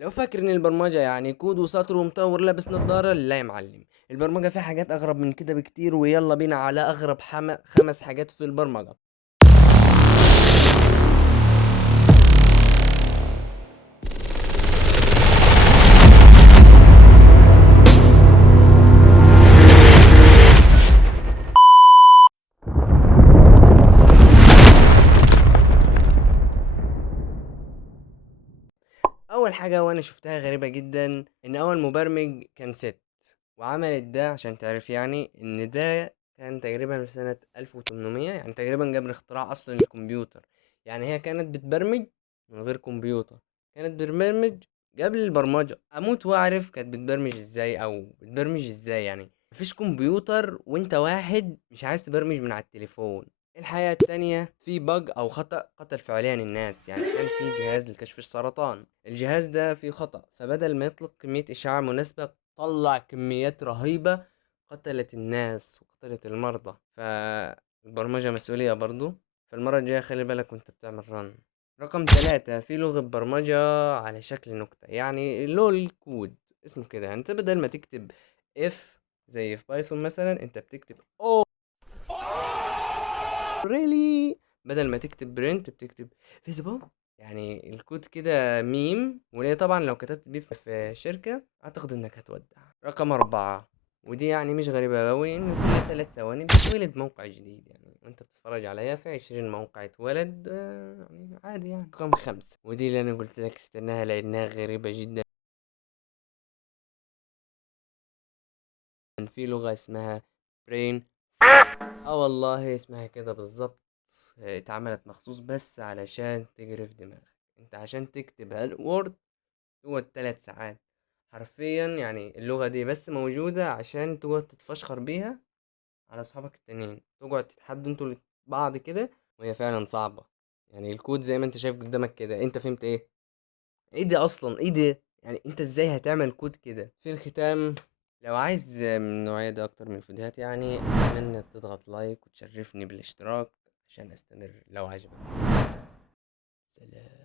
لو فاكر ان البرمجة يعني كود وسطر ومطور لابس نظارة، لا يا معلم. البرمجة فيها حاجات اغرب من كده بكتير، ويلا بينا على اغرب 5 حاجات في البرمجة. اول حاجة وانا شفتها غريبة جدا، ان اول مبرمج كان ست، وعملت ده عشان تعرف يعني ان ده كان تقريبا في سنة 1800، يعني تقريبا قبل اختراع اصلا الكمبيوتر. يعني هي كانت بتبرمج من غير كمبيوتر، كانت بتبرمج قبل البرمجة. اموت واعرف كانت بتبرمج ازاي، او بتبرمج ازاي يعني مفيش كمبيوتر وانت واحد مش عايز تبرمج من على التليفون. الحياة التانية، في بج أو خطأ قتل فعليا الناس. يعني كان في جهاز لكشف السرطان، الجهاز ده فيه خطأ، فبدل ما يطلق كمية إشعاع مناسبة طلع كميات رهيبة قتلت الناس وقتلت المرضى. فالبرمجة مسؤولية برضو. فالمرة الجاية خلي بالك وانت بتعمل رن. رقم 3، في لغة برمجة على شكل نكتة، يعني لول كود اسمه كده. يعني انت بدل ما تكتب اف زي في بايثون مثلا، انت بتكتب او ريلي. بدل ما تكتب برنت بتكتب فيزيبل. يعني الكود كده ميم، وليه طبعا لو كتبت بيه في شركة اعتقد انك هتودع. رقم 4، ودي يعني مش غريبة أوي، إن كل 3 ثواني بتتولد موقع جديد. يعني وأنت بتتفرج عليها في 20 موقع اتولد، يعني عادي. يعني رقم 5، ودي اللي أنا قلت لك استناها لأنها غريبة جدا. في لغة اسمها برين. اه والله اسمها كده بالظبط. اتعملت مخصوص بس علشان تجري في دماغك. انت عشان تكتب هالوورد تقعد 3 ساعات حرفيا. يعني اللغة دي بس موجودة عشان تقعد تتفشخر بيها على اصحابك التانيين، تقعد تتحدوا انتوا بعض كده. وهي فعلا صعبة. يعني الكود زي ما انت شايف قدامك كده، انت فهمت ايه؟ ايه ده اصلا؟ ايه ده؟ يعني انت ازاي هتعمل كود كده؟ في الختام، لو عايز من النوعية دي اكتر من الفيديوهات، يعني اتمنى تضغط لايك وتشرفني بالاشتراك عشان استمر لو عجبك. سلام.